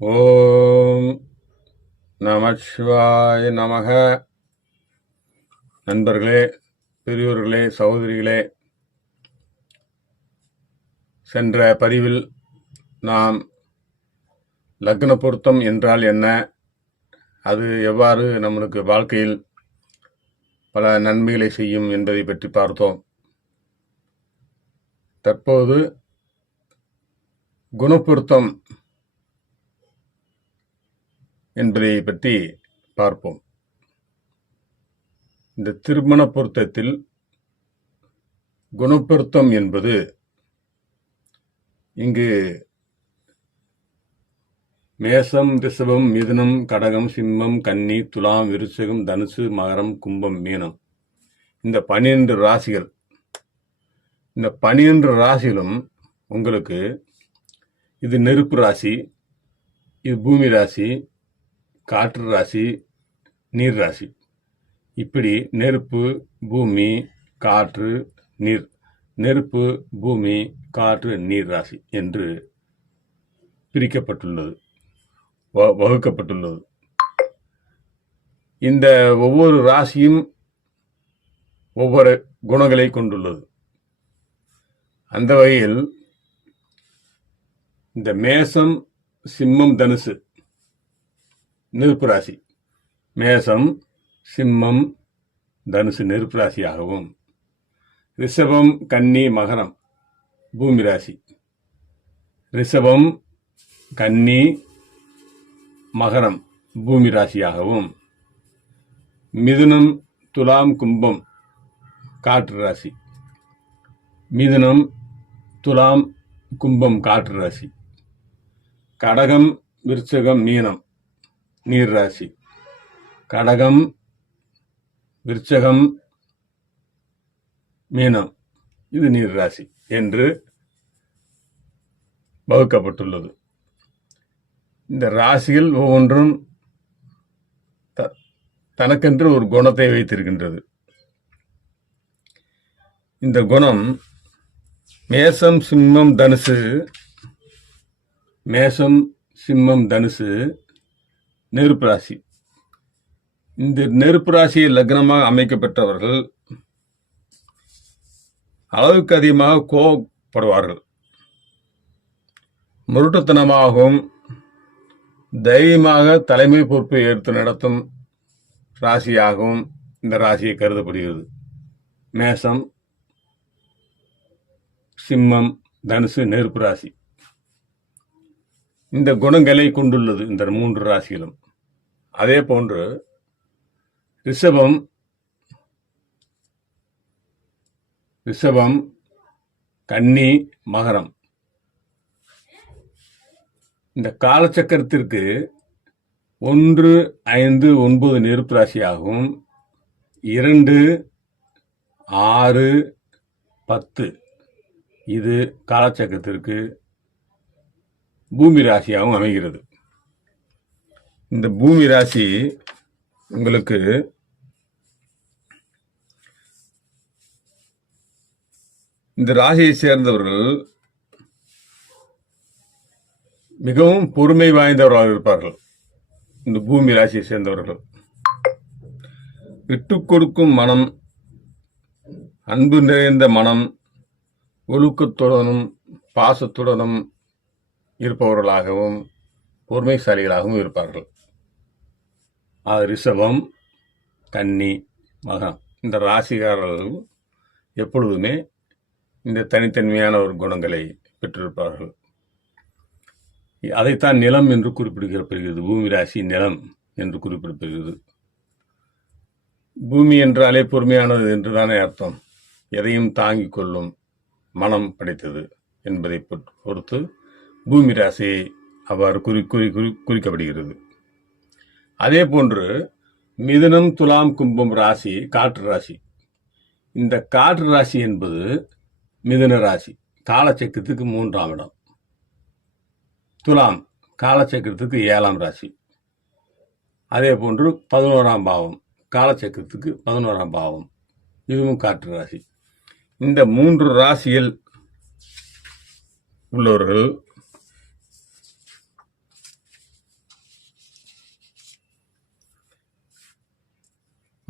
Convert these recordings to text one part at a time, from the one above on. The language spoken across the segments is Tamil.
ஓம் நமசிவாய நமக. நண்பர்களே, பெரியோர்களே, சகோதரிகளே, சென்ற பதிவில் நாம் லக்ன பொருத்தம் என்றால் என்ன, அது எவ்வாறு நம்மளுக்கு வாழ்க்கையில் பல நன்மைகளை செய்யும் என்பதை பற்றி பார்த்தோம். தற்போது குணப்பொருத்தம் என்பதை பற்றி பார்ப்போம். இந்த திருமண பொருத்தத்தில் குணப்பொருத்தம் என்பது இங்கு மேசம், ரிஷபம், மிதுனம், கடகம், சிம்மம், கன்னி, துலாம், விருச்சிகம், தனுசு, மகரம், கும்பம், மீனம், இந்த 12 ராசிகள். இந்த 12 ராசிகளும் உங்களுக்கு இது நெருப்பு ராசி, இது பூமி ராசி, காற்று ராசி, நீர் ராசி. இப்படி நெருப்பு, பூமி, காற்று, நீர், நெருப்பு, பூமி, காற்று, நீர் ராசி என்று பிரிக்கப்பட்டுள்ளது, வகுக்கப்பட்டுள்ளது. இந்த ஒவ்வொரு ராசியும் ஒவ்வொரு குணங்களை கொண்டுள்ளது. அந்த வகையில் இந்த மேசம், சிம்மம், தனுசு நெருப்பு ராசி, மேசம், சிம்மம், தனுசு நெருப்பு ராசியாகவும், ரிஷபம், கன்னி, மகரம் பூமி ராசி, ரிஷபம், கன்னி, மகரம் பூமி ராசியாகவும், மிதுனம், துலாம், கும்பம் காற்று ராசி, மிதுனம், துலாம், கும்பம் காற்று ராசி, கடகம், விருச்சிகம், மீனம் நீர் ராசி, கடகம், விருச்சகம், மீனம் இது நீர் ராசி என்று வகுக்கப்பட்டுள்ளது. இந்த ராசிகள் ஒவ்வொன்றும் தனக்கென்று ஒரு குணத்தை வைத்திருக்கின்றது. இந்த குணம் மேசம், சிம்மம், தனுசு, மேசம், சிம்மம், தனுசு நெருப்பு ராசி. இந்த நெருப்பு ராசியை லக்னமாக அமைக்கப்பட்டவர்கள் அளவுக்கு அதிகமாக கோபப்படுவார்கள். முரட்டுத்தனமாகவும் தைரியமாக தலைமை பொறுப்பை எடுத்து நடத்தும் ராசியாகவும் இந்த ராசியை கருதப்படுகிறது. மேசம், சிம்மம், தனுசு நெருப்பு ராசி இந்த குணங்களை கொண்டுள்ளது இந்த 3 ராசிகளும். அதே போன்று ரிஷபம், கன்னி, மகரம் இந்த காலச்சக்கரத்திற்கு 1, 5, 9 நெருப்பு ராசியாகவும், 2, 6, 10 இது காலச்சக்கரத்திற்கு பூமி ராசியாகவும் அமைகிறது. இந்த பூமி ராசி உங்களுக்கு இந்த ராசியை சேர்ந்தவர்கள் மிகவும் பொறுமை வாய்ந்தவர்களாக இருப்பார்கள். இந்த பூமி ராசியை சேர்ந்தவர்கள் விட்டுக் கொடுக்கும் மனம், அன்பு நிறைந்த மனம், ஒழுக்கத்துடனும் பாசத்துடனும் இருப்பவர்களாகவும் பொறுமைசாலிகளாகவும் இருப்பார்கள். ரிஷபம், கன்னி, மகரம் இந்த ராசிகாரர்கள் எப்பொழுதுமே இந்த தனித்தன்மையான ஒரு குணங்களை பெற்றிருப்பார்கள். அதைத்தான் நிலம் என்று குறிப்பிடப்படுகிறது. பூமி ராசி நிலம் என்று குறிப்பிடப்படுகிறது. பூமி என்றாலே பொறுமையானது என்றுதானே அர்த்தம். எதையும் தாங்கிக் கொள்ளும் மனம் படைத்தது என்பதை பொறுத்து பூமி ராசியை அவ்வாறு குறிக்கப்படுகிறது. அதே போன்று மிதுனம், துலாம், கும்பம் ராசி காற்று ராசி. இந்த காற்று ராசி என்பது மிதுன ராசி, காலச்சக்கரத்துக்கு 3ஆம் இடம். துலாம் காலச்சக்கரத்துக்கு 7ஆம் ராசி. அதே போன்று 11ஆம் பாவம், காலச்சக்கரத்துக்கு 11ஆம் பாவம், இதுவும் காற்று ராசி. இந்த 3 ராசியில் உள்ளவர்கள்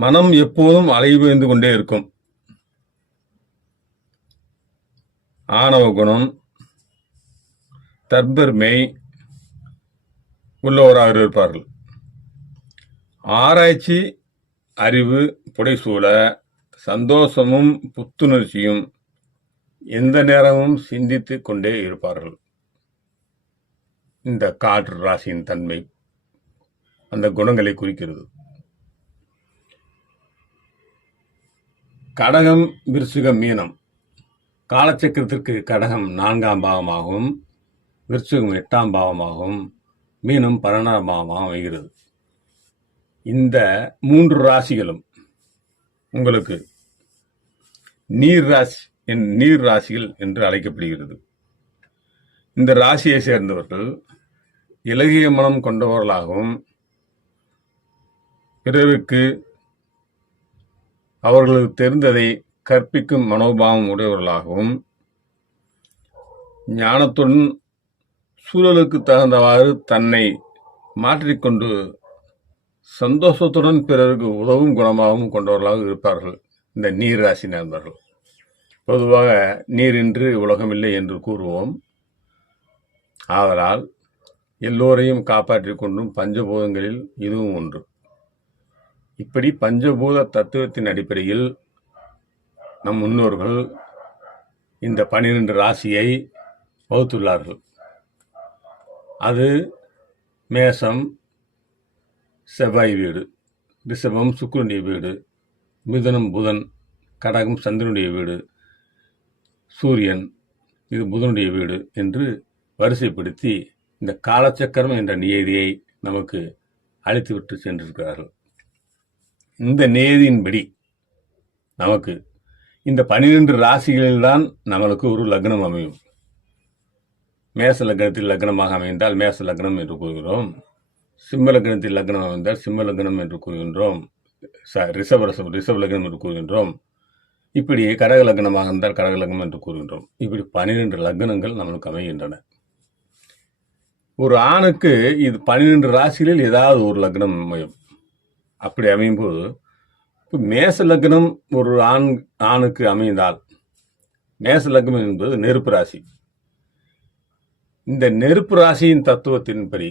மனம் எப்போதும் அலைபுரிந்து கொண்டே இருக்கும். ஆணவ குணம், தற்பெருமை உள்ளவராக இருப்பார்கள். ஆராய்ச்சி, அறிவு புடைசூழ சந்தோஷமும் புத்துணர்ச்சியும் எந்த நேரமும் சிந்தித்து கொண்டே இருப்பார்கள். இந்த காற்று ராசியின் தன்மை அந்த குணங்களை குறிக்கிறது. கடகம், விருச்சிகம், மீனம். காலச்சக்கரத்திற்கு கடகம் 4ஆம் பாவமாகவும், விருச்சிகம் 8ஆம் பாவமாகவும், மீனம் 12ஆம் பாவமாக அமைகிறது. இந்த 3 ராசிகளும் உங்களுக்கு நீர் ராசிகள் என்று அழைக்கப்படுகிறது. இந்த ராசியை சேர்ந்தவர்கள் இலகிய மனம் கொண்டவர்களாகவும், பிறருக்கு அவர்களுக்கு தெரிந்ததை கற்பிக்கும் மனோபாவம் உடையவர்களாகவும், ஞானத்துடன் சூழலுக்கு தகுந்தவாறு தன்னை மாற்றிக்கொண்டு சந்தோஷத்துடன் பிறருக்கு உதவும் குணமாகவும் கொண்டவர்களாக இருப்பார்கள் இந்த நீர் ராசி நண்பர்கள். பொதுவாக நீரின்றி உலகமில்லை என்று கூறுவோம். ஆதலால் எல்லோரையும் காப்பாற்றிக் கொண்டும் பஞ்சபூதங்களில் இதுவும் ஒன்று. இப்படி பஞ்சபூத தத்துவத்தின் அடிப்படையில் நம் முன்னோர்கள் இந்த 12 ராசியை வகுத்துள்ளார்கள். அது மேசம் செவ்வாய் வீடு, ரிஷபம் சுக்கிரனுடைய வீடு, மிதுனம் புதன், கடகம் சந்திரனுடைய வீடு, சூரியன் இது புதனுடைய வீடு என்று வரிசைப்படுத்தி இந்த காலச்சக்கரம் என்ற நியதியை நமக்கு அளித்துவிட்டு சென்றிருக்கிறார்கள். இந்த நியதியின்படி நமக்கு இந்த 12 ராசிகளில்தான் நம்மளுக்கு ஒரு லக்னம் அமையும். மேச லக்னத்தில் லக்னமாக அமைந்தால் மேச லக்னம் என்று கூறுகிறோம். சிம்ம லக்னத்தில் லக்னம் அமைந்தால் சிம்ம லக்னம் என்று கூறுகின்றோம். ரிஷப லக்னம் என்று கூறுகின்றோம். இப்படி கடக லக்னமாக இருந்தால் கடக லக்னம் என்று கூறுகின்றோம். இப்படி 12 லக்னங்கள் நம்மளுக்கு அமைகின்றன. ஒரு ஆணுக்கு இது 12 ராசிகளில் ஏதாவது ஒரு லக்னம் அமையும். அப்படி அமையும் போது மேச லக்னம் ஒரு ஆணுக்கு அமைந்தால், மேச லக்னம் என்பது நெருப்பு ராசி. இந்த நெருப்பு ராசியின் தத்துவத்தின்படி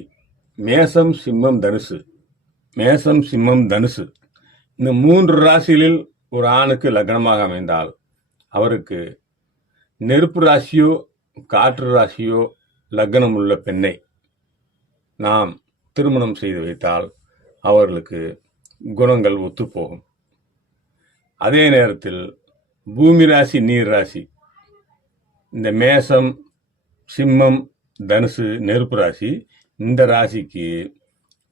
மேசம் சிம்மம் தனுசு, மேசம் சிம்மம் தனுசு இந்த 3 ராசிகளில் ஒரு ஆணுக்கு லக்னமாக அமைந்தால் அவருக்கு நெருப்பு ராசியோ காற்று ராசியோ லக்னம் உள்ள பெண்ணை நாம் திருமணம் செய்து வைத்தால் அவர்களுக்கு குணங்கள் ஒத்துப்போகும். அதே நேரத்தில் பூமி ராசி நீர் ராசி, இந்த மேசம் சிம்மம் தனுசு நெருப்பு ராசி, இந்த ராசிக்கு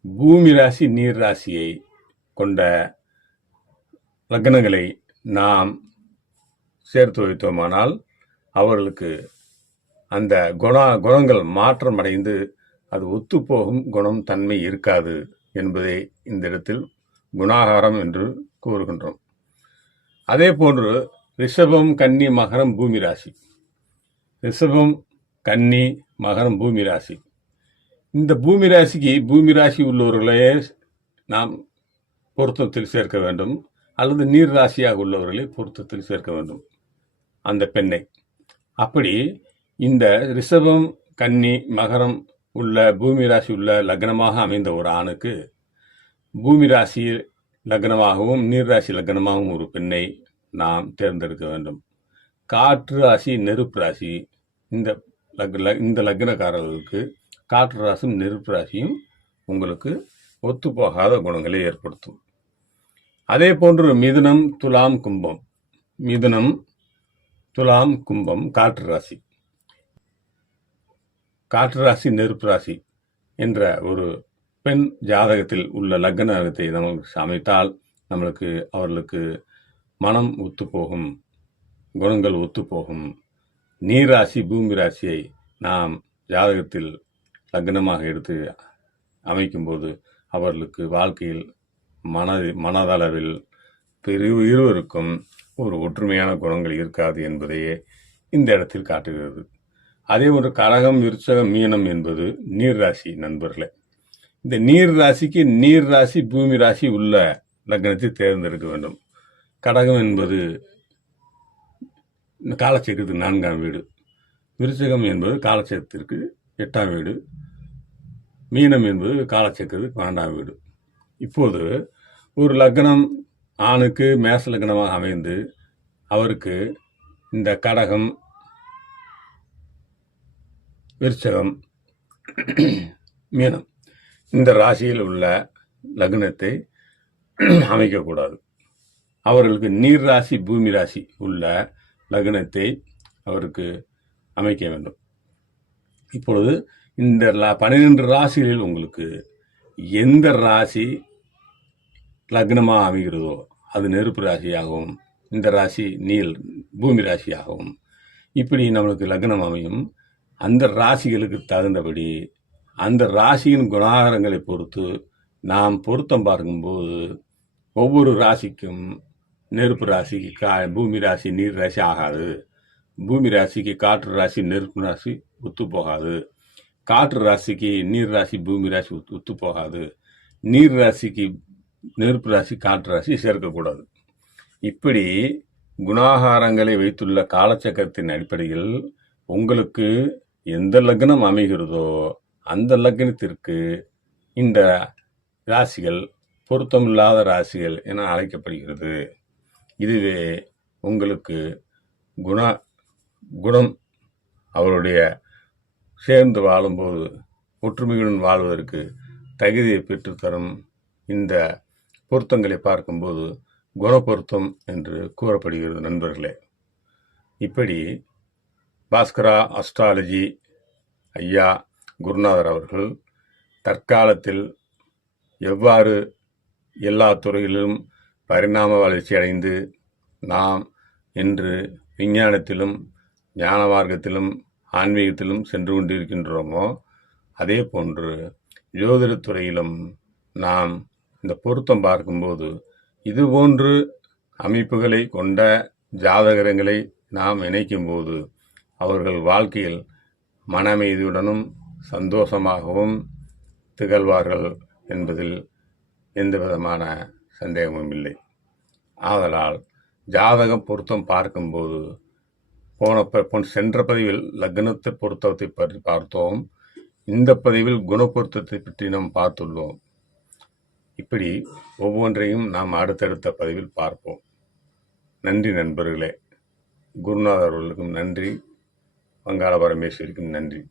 பூமி ராசி நீர் ராசியை கொண்ட லக்னங்களை நாம் சேர்த்து வைத்தோமானால் அவர்களுக்கு அந்த குணங்கள் மாற்றமடைந்து அது ஒத்துப்போகும் குணம் தன்மை இருக்காது என்பதை இந்த இடத்தில் குணாகாரம் என்று கூறுகின்றோம். அதே போன்று ரிஷபம் கன்னி மகரம் பூமி ராசி, ரிஷபம் கன்னி மகரம் பூமி ராசி, இந்த பூமி ராசிக்கு பூமி ராசி உள்ளவர்களே நாம் பொருத்தத்தில் சேர்க்க வேண்டும், அல்லது நீர் ராசியாக உள்ளவர்களை பொருத்தத்தில் சேர்க்க வேண்டும் அந்த பெண்ணை. அப்படி இந்த ரிஷபம் கன்னி மகரம் உள்ள பூமி ராசி உள்ள லக்னமாக அமைந்த ஒரு ஆணுக்கு பூமி ராசி லக்னமாகவும் நீர் ராசி லக்னமாகவும் ஒரு பெண்ணை நாம் தேர்ந்தெடுக்க வேண்டும். காற்று ராசி நெருப்பு ராசி, இந்த லக்னக்காரர்களுக்கு காற்று ராசியும் நெருப்பு ராசியும் உங்களுக்கு ஒத்துப்போகாத குணங்களை ஏற்படுத்தும். அதே போன்று மிதுனம் துலாம் கும்பம், மிதுனம் துலாம் கும்பம் காற்று ராசி, காற்று ராசி நெருப்பு ராசி என்ற ஒரு பெண் ஜாதகத்தில் உள்ள லக்னத்தை நமக்கு அமைத்தால் நம்மளுக்கு அவர்களுக்கு மனம் ஒத்துப்போகும், குணங்கள் ஒத்துப்போகும். நீராசி பூமி ராசியை நாம் ஜாதகத்தில் லக்னமாக எடுத்து அமைக்கும்போது அவர்களுக்கு வாழ்க்கையில் மனதளவில் இருவருக்கும் ஒரு ஒற்றுமையான குணங்கள் இருக்காது என்பதையே இந்த இடத்தில் காட்டுகிறது. அதே ஒரு கடகம் விருச்சகம் மீனம் என்பது நீர் ராசி நண்பர்களே. இந்த நீர் ராசிக்கு நீர் ராசி பூமி ராசி உள்ள லக்னத்தை தேர்ந்தெடுக்க வேண்டும். கடகம் என்பது காலச்சக்கரத்துக்கு 4ஆம் வீடு, விருச்சிகம் என்பது காலச்சக்கரத்திற்கு 8ஆம் வீடு, மீனம் என்பது காலச்சக்கரத்துக்கு 12ஆம் வீடு. இப்போது ஒரு லக்னம் ஆணுக்கு மேச லக்னமாக அமைந்து அவருக்கு இந்த கடகம், விருச்சகம், மீனம் இந்த ராசியில் உள்ள லக்னத்தை அமைக்கக்கூடாது. அவர்களுக்கு நீர் ராசி பூமி ராசி உள்ள லக்னத்தை அவருக்கு அமைக்க வேண்டும். இப்பொழுது இந்த 12 ராசிகளில் உங்களுக்கு எந்த ராசி லக்னமாக அமைகிறதோ அது நெருப்பு ராசியாகவும், இந்த ராசி பூமி ராசியாகவும் இப்படி நம்மளுக்கு லக்னம் அமையும். அந்த ராசிகளுக்கு தகுந்தபடி அந்த ராசியின் குணாகரங்களை பொறுத்து நாம் பொருத்தம் பார்க்கும்போது ஒவ்வொரு ராசிக்கும் நெருப்பு ராசிக்கு பூமி ராசி நீர் ராசி ஆகாது, பூமி ராசிக்கு காற்று ராசி நெருப்பு ராசி ஒத்து போகாது, காற்று ராசிக்கு நீர் ராசி பூமி ராசி ஒத்து போகாது, நீர் ராசிக்கு நெருப்பு ராசி காற்று ராசி சேர்க்கக்கூடாது. இப்படி குணாகாரங்களை வைத்துள்ள காலச்சக்கரத்தின் அடிப்படையில் உங்களுக்கு எந்த லக்னம் அமைகிறதோ அந்த லக்னத்திற்கு இந்த ராசிகள் பொருத்தமில்லாத ராசிகள் என அழைக்கப்படுகிறது. இதுவே உங்களுக்கு குணம் அவருடைய சேர்ந்து வாழும்போது ஒற்றுமையுடன் வாழ்வதற்கு தகுதியை பெற்றுத்தரும் இந்த பொருத்தங்களை பார்க்கும்போது குணப்பொருத்தம் என்று கூறப்படுகிறது. நண்பர்களே, இப்படி பாஸ்கரா அஸ்ட்ராலஜி ஐயா குருநாதர் அவர்கள் தற்காலத்தில் எவ்வாறு எல்லா துறையிலும் பரிணாம வளர்ச்சி அடைந்து நாம் இன்று விஞ்ஞானத்திலும் ஞான மார்க்கத்திலும் ஆன்மீகத்திலும் சென்று கொண்டிருக்கின்றோமோ அதே போன்று ஜோதிடத்துறையிலும் நாம் இந்த பொருத்தம் பார்க்கும்போது இதுபோன்று அமைப்புகளை கொண்ட ஜாதகங்களை நாம் இணைக்கும்போது அவர்கள் வாழ்க்கையில் மனமைதியுடனும் சந்தோஷமாகவும் திகழ்வார்கள் என்பதில் எந்த விதமான சந்தேகமும் இல்லை. ஆதலால் ஜாதகம் பொருத்தம் பார்க்கும்போது சென்ற பதிவில் லக்னத்தை பொருத்தத்தை பற்றி பார்த்தோம். இந்த பதிவில் குணப்பொருத்தத்தை பற்றி நாம் பார்த்துள்ளோம். இப்படி ஒவ்வொன்றையும் நாம் அடுத்தடுத்த பதிவில் பார்ப்போம். நன்றி நண்பர்களே. குருநாதர் அவர்களுக்கும் நன்றி, வங்காள பரமேஸ்வரிக்கும் நன்றி.